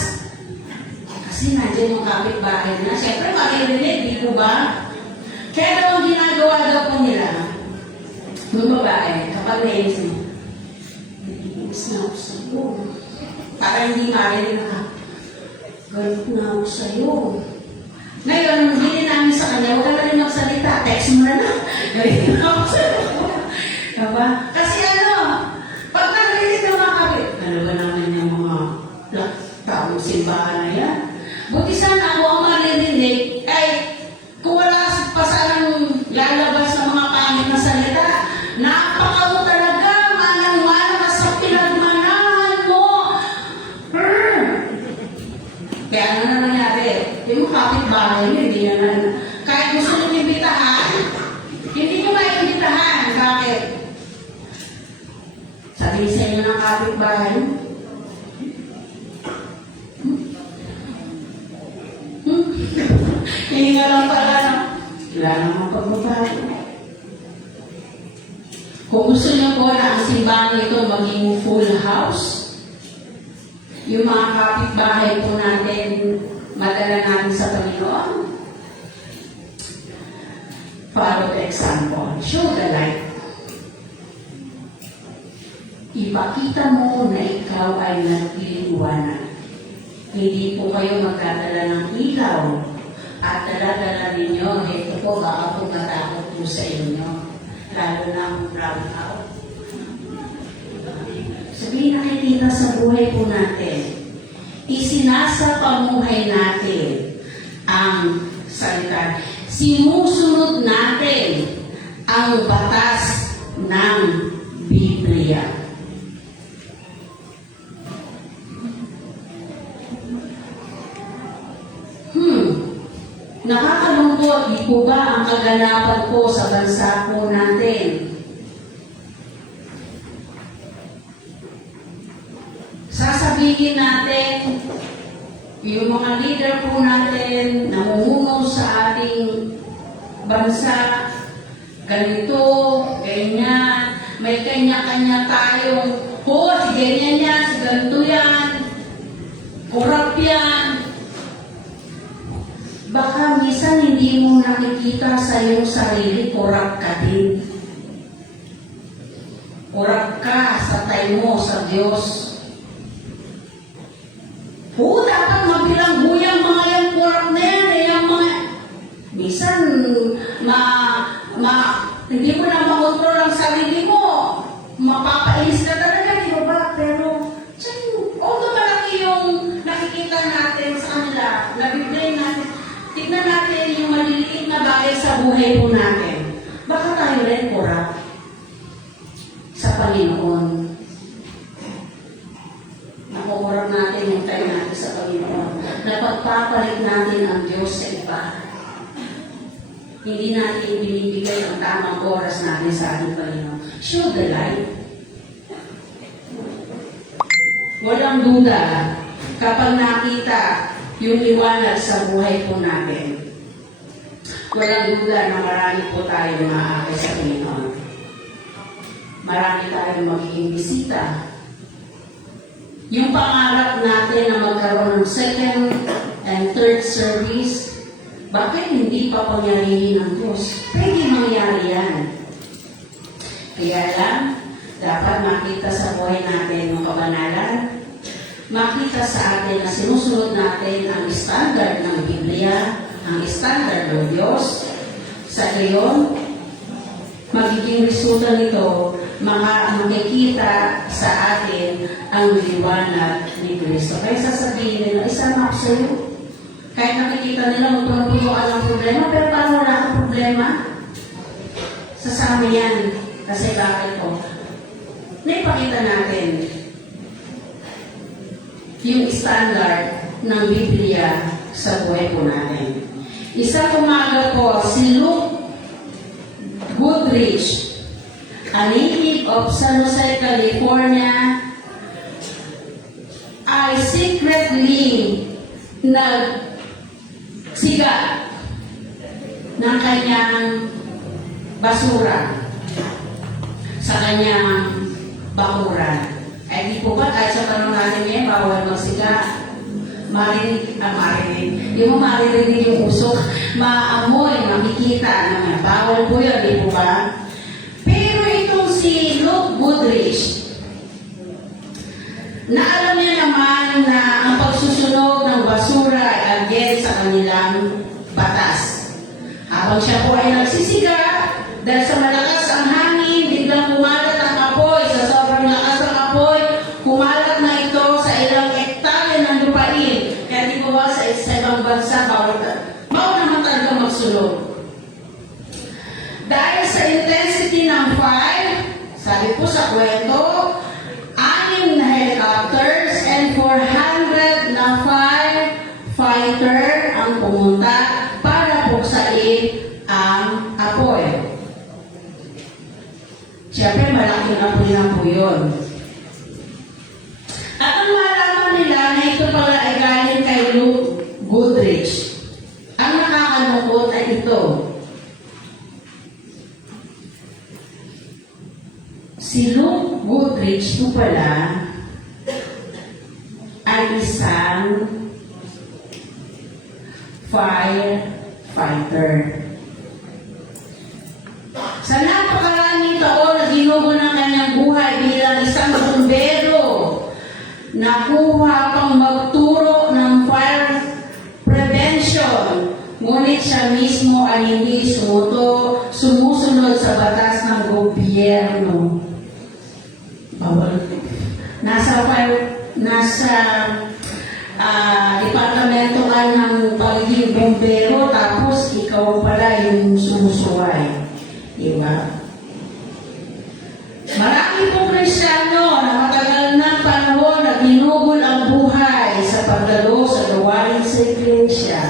Kasi nandiyan yung kapitbahay na. Siyempre, maririnig, di po ba? Kaya daw ang ginagawa daw po nila, yung babae, kapag nainis niya, nainis na ako sa'yo. Para hindi marinig na, galit na ako sa'yo. Ngayon, hindi namin sa kanya, huwag ka na rin magsalita, text mo na. Galit na ako sa'yo. Diba? Kasi pag narinig na mga kapit, ano ba naman yung mga taong simbahan na yan? Buti sana ako ang maririnig, ay kung wala pa sanang lalabas ng mga pangit na salita, napakaw talaga, manang-manang sa pinagmanahan mo. Kaya ano na nangyari? Yung kapitbahay nyo, hindi naman, kahit gusto nyo imbitahan, hindi nyo maimbitahan. Bakit? Sabihin sa inyo ng kapitbahay, hindi nga lang pala na, wala namang pagbabago. Kung gusto niyo po na ang simbahan ito maging full house, yung mga kapitbahay po natin, madala natin sa Panginoon. Follow the example. Show the light. Ipakita mo na ikaw ay nagliliwanag. Hindi po kayo magdadala ng ilaw at dala-dala ninyo, ito po, baka po matakot po sa inyo. Lalo na ang brown out. Sabihin nakikita sa buhay po natin, isinasa pamuhay natin ang salita. Sinusunod natin ang batas ng Biblia. Nakakalungkot, di po ba ang kaganapan po sa bansa po natin? Sasabihin natin, yung mga leader po natin, namumuno sa ating bansa, ganito, ganyan, may kanya-kanya tayong, si ganyan yan, si ganito yan, kurap yan. Baka minsan hindi mo nakikita sa iyong sarili, kurap ka din. Kurap ka sa tayo mo sa Diyos. Dapat mabilang buyang mga yung kurap na yan, yung mga... Minsan, hindi mo na makontrol ang sarili mo. Mapapainis ka talaga, di ba? Pero, although malaki yung nakikita natin sa kanila, nabibigay natin, tignan natin yung maliliit na bagay sa buhay po natin. Baka tayo rin kurap sa Panginoon. Nakukurap natin yung tayo natin sa Panginoon. Napagpapalit natin ang Diyos sa iba. Hindi natin binibigay ang tamang oras natin sa ating Panginoon. Show the light. Walang duda, kapag nakita yung liwanag sa buhay po natin. Walang duda na marami po tayong maaakay sa Panginoon. Marami tayong magiging bisita. Yung pangarap natin na magkaroon ng second and third service, bakit hindi pa pangyarihin ng Diyos? Pwede mangyari yan. Kaya lang, dapat makita sa buhay natin ng kabanalan, makita sa atin na sinusunod natin ang standard ng Biblia, ang standard ng Diyos. Sa gayon, magiging resulta nito, makikita sa atin ang liwanag ni Kristo. Kaya sasabihin nila, isama ako sa iyo. Kahit nakikita nila magpunupunuan ng problema, pero paano wala akong problema? Sasama yan. Kasi bakit po? Naipakita natin yung standard ng Biblia sa buhay po natin. Isang umaga po, si Luke Goodrich, a native of San Jose, California, ay secretly nagsiga ng kanyang basura sa kanyang bakuran. Ay di po ba kahit sa tanong natin ngayon, bawal magsiga. Marinig. Hindi mo maririnig yung usok. Maamoy, makikita naman. Bawal po yun, di po ba? Pero itong si Luke Goodrich, na alam niya naman na ang pagsusunog ng basura ay against sa kanilang batas. Habang siya po ay nagsisiga, dahil sa malakas ang hangin, biglang kumalat ang apoy. Sa sobrang lakas ang apoy, kumalat na ito sa ilang hektarya ng lupain. Kaya di ba sa ibang bansa, bawal naman talaga magsunog. Dahil sa intensity ng fire, sabi po sa kwento, 6 na helicopters and 400 na firefighter ang pumunta para buksain ang apoy. Siyempre, malaking apoy na po yun. At ang malaman nila na ito pala ay galing kay Luke Goodrich. Ang nakakalungkot ay ito. Si Luke Goodrich po pala ay isang firefighter. Sa napakaraming taon na ginugo ng kanyang buhay bilang isang bumbero, nakuha pang magturo ng fire prevention, ngunit siya mismo ay hindi sumusunod sa batas ng gobyerno. Nasa departamento ka ng pagiging bombero, tapos ikaw pala yung sumusuway. Diba? Marami pong Kristiyano na matagal ng panahon na ginugol ang buhay sa pagdalo sa gawain sa iglesia.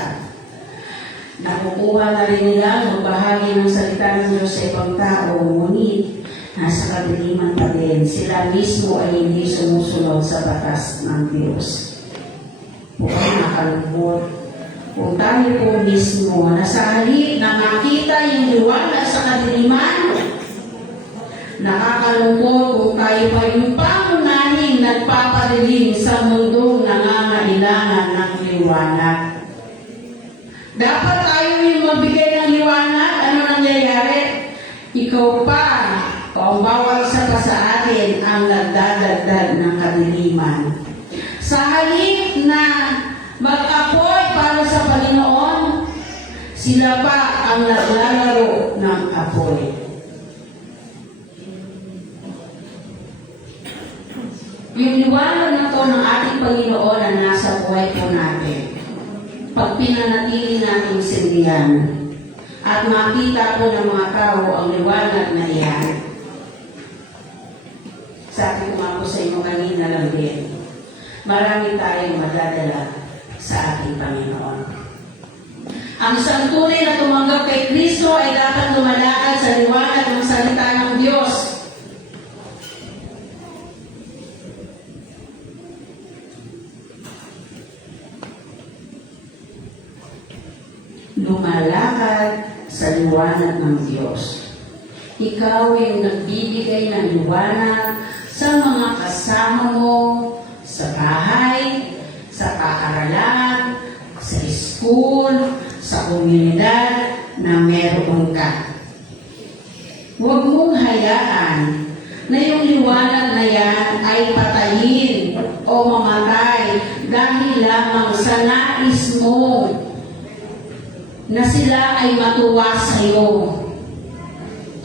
Nakukuha na rin nila magbahagi ng salita ng Diyos sa ibang tao, ngunit nasa kadiliman pa din. Sila mismo ay hindi sumusunod sa batas ng Diyos. Bukang nakalungkot. Kung tayo po mismo nasa halip na makita yung liwanag sa kadiliman, nakakalungkot kung tayo pa yung pangunahing nagpapadilim sa mundong nangangailangan ng liwanag. Dapat tayo yung magbigay ng liwanag. Ano nangyayari? Ikaw pa, o ang bawal sa atin ang nagdadagdag ng kadiliman. Sa halip na mag-apoy para sa Panginoon, sila pa ang naglalaro ng apoy. Yung liwanag na to ng ating Panginoon na nasa buhay po natin, pag pinanatili natin sindihan, at makita po ng mga tao ang liwanag na iyan, sabi ko nga po sa inyo kanina lang din, marami tayong madadala sa ating Panginoon. Ang isang tunay na tumanggap kay Kristo ay dapat lumalakad sa liwanag ng salita ng Diyos. lumalakad sa liwanag ng Diyos. Ikaw yung nagbibigay ng liwanag sa mga kasama mo, sa bahay, sa paaralan, sa school, sa komunidad na meron ka. Huwag mong hayaan na yung liwanag na yan ay patayin o mamatay dahil lamang sa nais mo na sila ay matuwa sa iyo.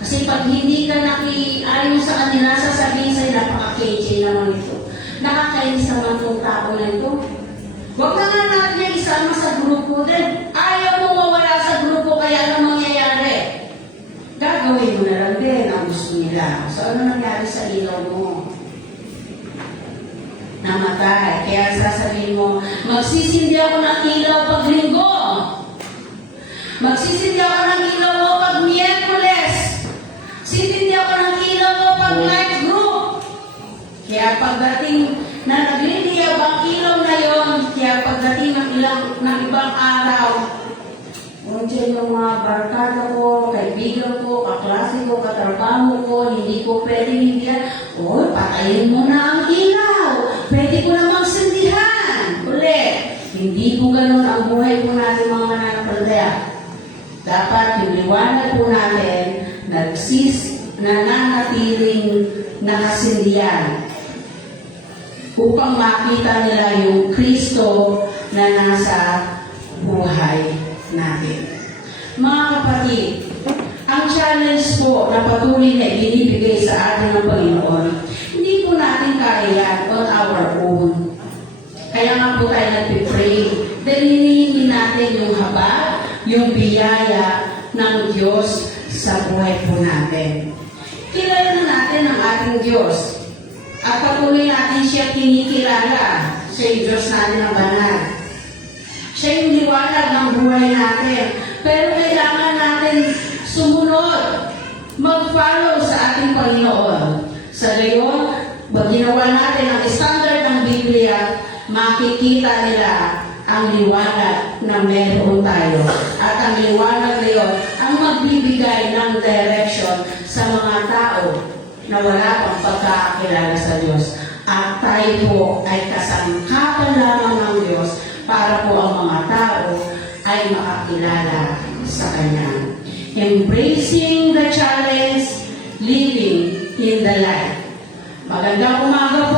Kasi pag hindi ka nakiayon sa kanila, sasabihin sa'yo, napaka-KJ naman ito. Nakakainis naman itong tao na ito. Huwag na nga natin yung isama sa grupo din. Ayaw mo mawala sa grupo, kaya ano mangyayari? Gagawin mo na lang din ang gusto nila. So ano nangyari sa ilaw mo? Namatay. Kaya sasabihin mo, magsisindi ako ng ilaw pag linggo. Magsisindi ako ng ilaw mo pag Miyerkules. Sisindi ako ng ilaw mo pag life group. Kaya pagdating na nagliliyab ang ilaw na yon, kaya pagdating ng ibang araw, diyan yung mga barkada ko, kaibigan ko, kaklase ko, katrabaho ko, hindi ko pwedeng hindi yan. O, patayin mo na ang ilaw. Pwede ko namang sindihan. Ulit. Hindi po ganun ang buhay po natin mga mananampalataya. Dapat yung liwanag po natin nananatiling nakasindihan upang makita nila yung Kristo na nasa buhay natin. Mga kapatid, ang challenge po na patuloy na ibinibigay sa atin ng Panginoon, hindi po natin kaya on our own. Kaya nga po tayo nagpipray, dahil hinihingi natin yung habag, yung biyaya ng Diyos sa buhay po natin. Kilala na natin ang ating Diyos at patuloy natin siya kinikilala. Siya yung Diyos natin ang banal. Siya yung liwanag ng buhay natin. Pero kailangan natin sumunod, mag-follow sa ating Panginoon. Sa gayon, pag ginawa natin ang standard ng Biblia, makikita nila ang liwanag na meron tayo. At ang liwanag na yun, ang magbibigay ng direction sa mga tao na wala pang pagkakakilala sa Diyos. At tayo po ay kasangkapan lamang ng Diyos para po ang mga tao ay makakilala sa Kanya. Embracing the challenge, living in the light. Magandang umaga